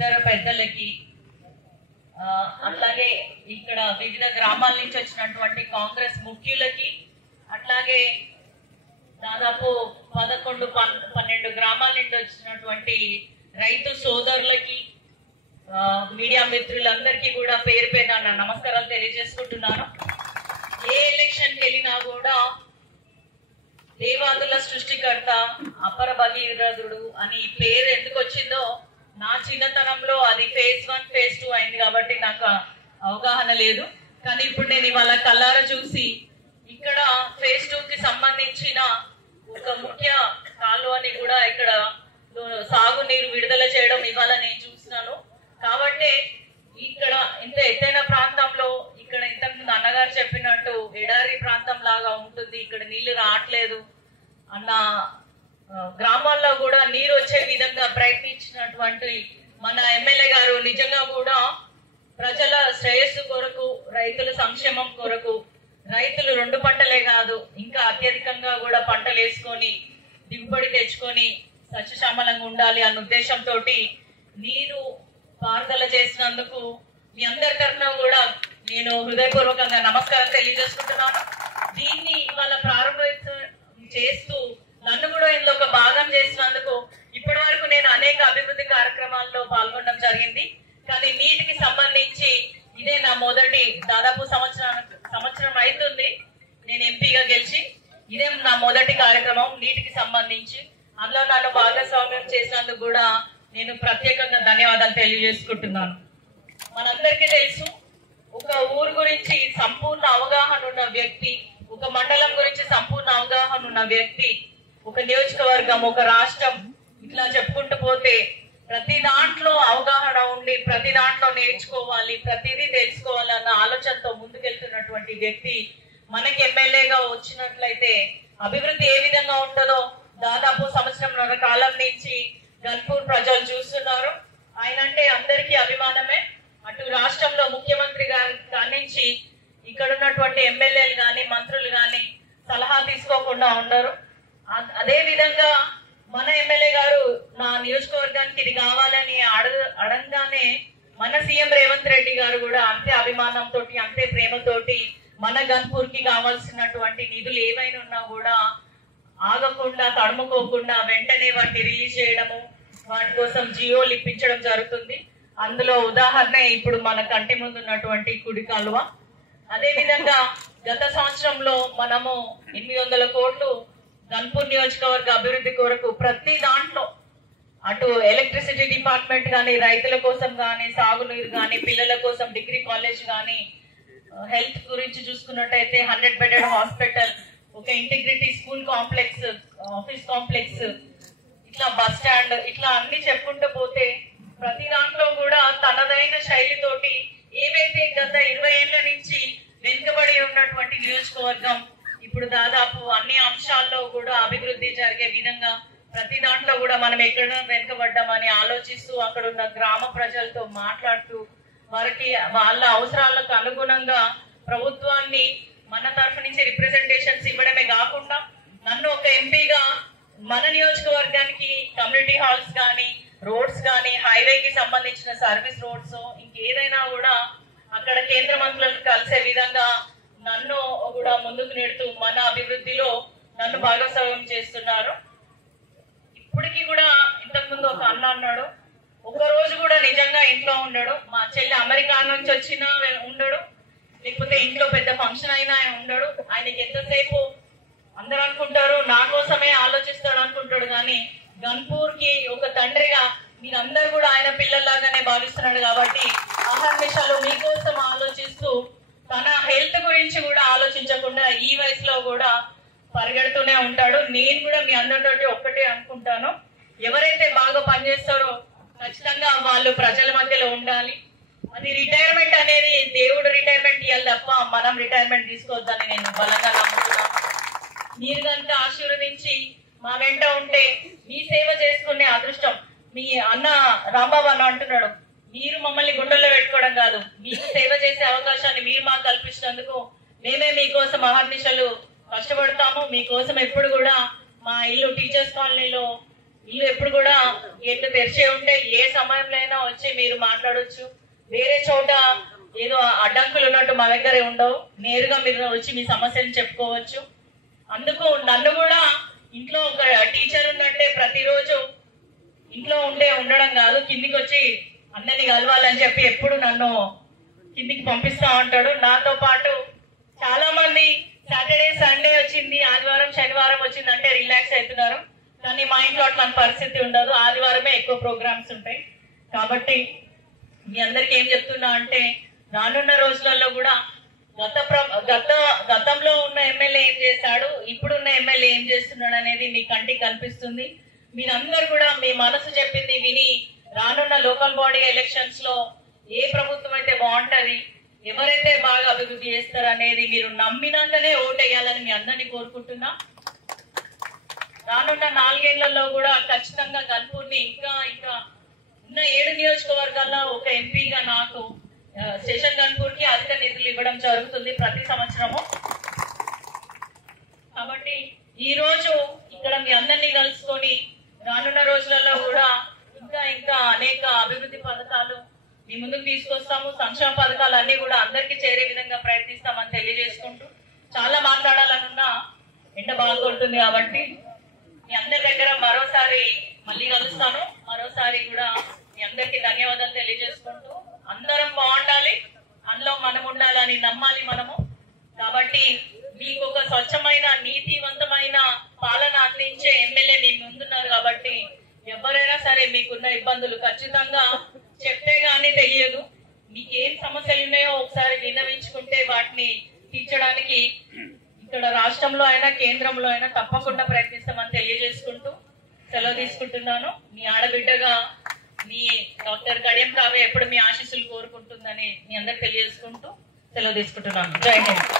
ఇతర పెద్దలకి, అట్లాగే ఇక్కడ వివిధ గ్రామాల నుంచి వచ్చినటువంటి కాంగ్రెస్ ముఖ్యులకి, అట్లాగే దాదాపు 11-12 గ్రామాల నుండి వచ్చినటువంటి రైతు సోదరులకి, మీడియా మిత్రులందరికీ కూడా పేరు పేరున నా నమస్కారాలు తెలియజేసుకుంటున్నాను. ఏ ఎలక్షన్కి వెళ్ళినా కూడా దేవాదుల సృష్టికర్త, అపర భగీరథుడు అని పేరు ఎందుకు వచ్చిందో నా చిన్నతనంలో అది phase 1 phase 2 అయింది కాబట్టి నాకు అవగాహన లేదు. కానీ ఇప్పుడు నేను ఇవాళ కళ్ళారా చూసి ఇక్కడ phase 2 కి సంబంధించిన ఒక ముఖ్య కాలువని కూడా ఇక్కడ సాగునీరు విడుదల చేయడం ఇవాళ నేను చూస్తున్నాను. కాబట్టి ఇక్కడ ఇంత ఎత్తైన ప్రాంతంలో, ఇక్కడ ఇంతకుముందు అన్నగారు చెప్పినట్టు ఎడారి ప్రాంతం లాగా ఉంటుంది, ఇక్కడ నీళ్లు రావట్లేదు అన్న గ్రామాల్లో కూడా నీరు వచ్చే విధంగా ప్రయత్నించినటువంటి మన ఎమ్మెల్యే గారు నిజంగా కూడా ప్రజల శ్రేయస్సు కొరకు, రైతుల సంక్షేమం కొరకు, రైతులు 2 పంటలే కాదు ఇంకా అత్యధికంగా కూడా పంటలు వేసుకొని దిగుబడి తెచ్చుకొని సస్యశ్యామలంగా ఉండాలి అన్న ఉద్దేశంతో నీరు పారుదల చేసినందుకు మీ అందరి తరఫున కూడా నేను హృదయపూర్వకంగా నమస్కారం తెలియజేసుకుంటున్నాను. దీన్ని ఇవాళ ప్రారంభం చేస్తూ నన్ను కూడా ఇందులో ఒక భాగం చేసినందుకు ఇప్పటి వరకు నేను అనేక అభివృద్ధి కార్యక్రమాల్లో పాల్గొనడం జరిగింది. కానీ నీటికి సంబంధించి ఇదే నా మొదటి, దాదాపు సంవత్సరం అవుతుంది నేను ఎంపీగా గెలిచి, ఇదే నా మొదటి కార్యక్రమం నీటికి సంబంధించి. అందులో నన్ను భాగస్వామ్యం చేసినందుకు కూడా నేను ప్రత్యేకంగా ధన్యవాదాలు తెలియజేసుకుంటున్నాను. మనందరికీ తెలుసు, ఒక ఊరు గురించి సంపూర్ణ అవగాహన ఉన్న వ్యక్తి, ఒక మండలం గురించి సంపూర్ణ అవగాహన ఉన్న వ్యక్తి, ఒక నియోజకవర్గం, ఒక రాష్ట్రం, ఇట్లా చెప్పుకుంటూ పోతే ప్రతి దాంట్లో అవగాహన ఉండి ప్రతి దాంట్లో నేర్చుకోవాలి, ప్రతిదీ తెలుసుకోవాలన్న ఆలోచనతో ముందుకెళ్తున్నటువంటి వ్యక్తి మనకి ఎమ్మెల్యేగా వచ్చినట్లయితే అభివృద్ధి ఏ విధంగా ఉంటుందో దాదాపు సంవత్సరంన్నర కాలం నుంచి గన్పూర్ ప్రజలు చూస్తున్నారు. ఆయన అంటే అందరికీ అభిమానమే. అటు రాష్ట్రంలో ముఖ్యమంత్రి కానించి ఇక్కడ ఉన్నటువంటి ఎమ్మెల్యేలు గాని, మంత్రులు గాని సలహా తీసుకోకుండా ఉండరు. అదే విధంగా మన ఎమ్మెల్యే గారు నా నియోజకవర్గానికి ఇది కావాలని అడగగానే మన సీఎం రేవంత్ రెడ్డి గారు కూడా అంతే అభిమానంతో, అంతే ప్రేమతోటి మన గన్పూర్ కి కావాల్సినటువంటి నిధులు ఏవైనా ఉన్నా కూడా ఆగకుండా, తడుముకోకుండా వెంటనే వాటిని రిలీజ్ చేయడము, వాటి కోసం జియోలు ఇప్పించడం జరుగుతుంది. అందులో ఉదాహరణ ఇప్పుడు మన కంటి ముందు ఉన్నటువంటి కుడి కాలువ. అదే విధంగా గత సంవత్సరంలో మనము 800 కోట్లు గన్పూర్ నియోజకవర్గ అభివృద్ధి కొరకు ప్రతి దాంట్లో, అటు ఎలక్ట్రిసిటీ డిపార్ట్మెంట్ గానీ, రైతుల కోసం గానీ, సాగునీరు గానీ, పిల్లల కోసం డిగ్రీ కాలేజ్ గానీ, హెల్త్ గురించి చూసుకున్నట్టయితే 100 బెడెడ్ హాస్పిటల్, ఒక integrity school complex, office complex, ఇట్లా బస్ స్టాండ్, ఇట్లా అన్ని చెప్పుకుంటూ పోతే ప్రతి దాంట్లో కూడా తనదైన శైలితోటి ఏవైతే గత 20 ఏళ్ల నుంచి వెనుకబడి ఉన్నటువంటి నియోజకవర్గం ఇప్పుడు దాదాపు అన్ని అంశాల్లో కూడా అభివృద్ధి జరిగే విధంగా ప్రతి దాంట్లో కూడా మనం ఎక్కడ వెనుకబడ్డామని ఆలోచిస్తూ అక్కడ ఉన్న గ్రామ ప్రజలతో మాట్లాడుతూ వారికి వాళ్ళ అవసరాలకు అనుగుణంగా ప్రభుత్వాన్ని మన తరఫు నుంచి రిప్రజెంటేషన్స్ ఇవ్వడమే కాకుండా నన్ను ఒక ఎంపీగా మన నియోజకవర్గానికి కమ్యూనిటీ హాల్స్ కానీ, రోడ్స్ కానీ, హైవేకి సంబంధించిన సర్వీస్ రోడ్స్, ఇంకేదైనా కూడా అక్కడ కేంద్ర మంత్రులను కలిసే విధంగా నన్ను కూడా ముందుకు నెడుతూ మన అభివృద్ధిలో నన్ను భాగస్వామ్యం చేస్తున్నారు. ఇప్పటికీ కూడా ఇంతకుముందు ఒక అన్న అన్నాడు, ఒక రోజు కూడా నిజంగా ఇంట్లో ఉండడు. మా చెల్లి అమెరికా నుంచి వచ్చినా ఉండడు, లేకపోతే ఇంట్లో పెద్ద ఫంక్షన్ అయినా ఆయన ఉండడు. ఆయనకి ఎంతసేపు అందరూ అనుకుంటారు నా కోసమే ఆలోచిస్తాడు అనుకుంటాడు, కానీ గన్పూర్ కి ఒక తండ్రిగా మీరందరూ కూడా ఆయన పిల్లల్లాగానే భావిస్తున్నాడు. కాబట్టి అహర్నిశలు మీకోసం ఆలోచిస్తూ తన హెల్త్ గురించి కూడా ఆలోచించకుండా ఈ వయసులో కూడా పరిగెడుతూనే ఉంటాడు. నేను కూడా మీ అందరితోటి ఒక్కటే అనుకుంటాను, ఎవరైతే బాగా పనిచేస్తారో ఖచ్చితంగా వాళ్ళు ప్రజల మధ్యలో ఉండాలి. అది రిటైర్మెంట్ అనేది దేవుడు రిటైర్మెంట్ ఇవ్వాలి తప్ప మనం రిటైర్మెంట్ తీసుకోవద్దని నేను బలంగా నమ్ముతున్నాను. మీరు కనుక ఆశీర్వదించి మా వెంట ఉంటే మీ సేవ చేసుకునే అదృష్టం, మీ అన్న రాంబాబు అన్న అంటున్నాడు, మీరు మమ్మల్ని గుండెల్లో పెట్టుకోవడం కాదు, మీకు సేవ చేసే అవకాశాన్ని మీరు మాకు కల్పించినందుకు మేమే మీకోసం అహర్నిశలు కష్టపడతాము. మీకోసం ఎప్పుడు కూడా మా ఇల్లు టీచర్స్ కాలనీలో ఇల్లు ఎప్పుడు కూడా గేట్లు తెరిచే ఉంటే ఏ సమయంలో అయినా వచ్చి మీరు మాట్లాడొచ్చు. వేరే చోట ఏదో అడ్డంకులు ఉన్నట్టు మా దగ్గర ఉండవు. నేరుగా మీరు వచ్చి మీ సమస్యను చెప్పుకోవచ్చు. అందుకు నన్ను కూడా ఇంట్లో ఒక టీచర్ ఉన్నట్టే ప్రతిరోజు ఇంట్లో ఉండడం కాదు, కిందికి వచ్చి అందరినీ కలవాలని చెప్పి ఎప్పుడు నన్ను కిందికి పంపిస్తా ఉంటాడు. నాతో పాటు చాలా మంది సాటర్డే సండే వచ్చింది, ఆదివారం శనివారం వచ్చింది అంటే రిలాక్స్ అవుతున్నారు. కానీ మా ఇంట్లో అట్లాంటి పరిస్థితి ఉండదు. ఆదివారమే ఎక్కువ ప్రోగ్రామ్స్ ఉంటాయి. కాబట్టి మీ అందరికి ఏం చెప్తున్నా అంటే రానున్న రోజులలో కూడా గతంలో ఉన్న ఎమ్మెల్యే ఏం చేశాడు, ఇప్పుడున్న ఎమ్మెల్యే ఏం చేస్తున్నాడు అనేది మీ కంటికి కనిపిస్తుంది. మీరందరూ కూడా మీ మనసు చెప్పింది విని రానున్న లోకల్ బాడీ ఎలక్షన్స్ లో ఏ ప్రభుత్వం అయితే బాగుంటది, ఎవరైతే బాగా అభివృద్ధి చేస్తారు అనేది మీరు నమ్మినాకనే ఓటేయాలని మీ అందరినీ కోరుకుంటున్నా. రానున్న 4 ఏళ్లలో కూడా ఖచ్చితంగా గన్పూర్ని ఇంకా ఉన్న 7 నియోజకవర్గాల్లో ఒక ఎంపీగా నాకు స్టేషన్ గన్పూర్ కి అధిక నిధులు ఇవ్వడం జరుగుతుంది ప్రతి సంవత్సరము. కాబట్టి ఈ రోజు ఇక్కడ మీ అందరినీ కలుసుకొని రానున్న రోజులలో కూడా ఇంకా అనేక అభివృద్ధి పథకాలు మీ ముందుకు తీసుకొస్తాము. సంక్షేమ పథకాలు అన్ని కూడా అందరికీ చేరే విధంగా ప్రయత్నిస్తామని తెలియజేసుకుంటూ, చాలా మాట్లాడాలనున్నా ఎండ బాగా కొడుతుంది కాబట్టి మీ అందరి దగ్గర మరోసారి మళ్ళీ కలుస్తాను. మరోసారి కూడా మీ అందరికి ధన్యవాదాలు తెలియజేసుకుంటూ, అందరం బాగుండాలి, అందులో మనం ఉండాలని నమ్మాలి మనము. కాబట్టి మీకు ఒక స్వచ్ఛమైన నీతివంతమైన పాలన అందించే ఎమ్మెల్యే మీ ముందున్నారు. కాబట్టి ఎవరైనా సరే మీకున్న ఇబ్బందులు ఖచ్చితంగా చెప్తే గానీ తెలియదు. మీకు ఏం సమస్యలు ఉన్నాయో ఒకసారి విన్నవించుకుంటే వాటిని తీర్చడానికి ఇక్కడ రాష్ట్రంలో అయినా కేంద్రంలో అయినా తప్పకుండా ప్రయత్నిస్తామని తెలియజేసుకుంటూ సెలవు తీసుకుంటున్నాను. మీ ఆడబిడ్డగా మీ డాక్టర్ కడియం కావ్య ఎప్పుడు మీ ఆశీస్సులు కోరుకుంటుందని మీ అందరికి తెలియజేసుకుంటూ సెలవు తీసుకుంటున్నాను. జై హింద్.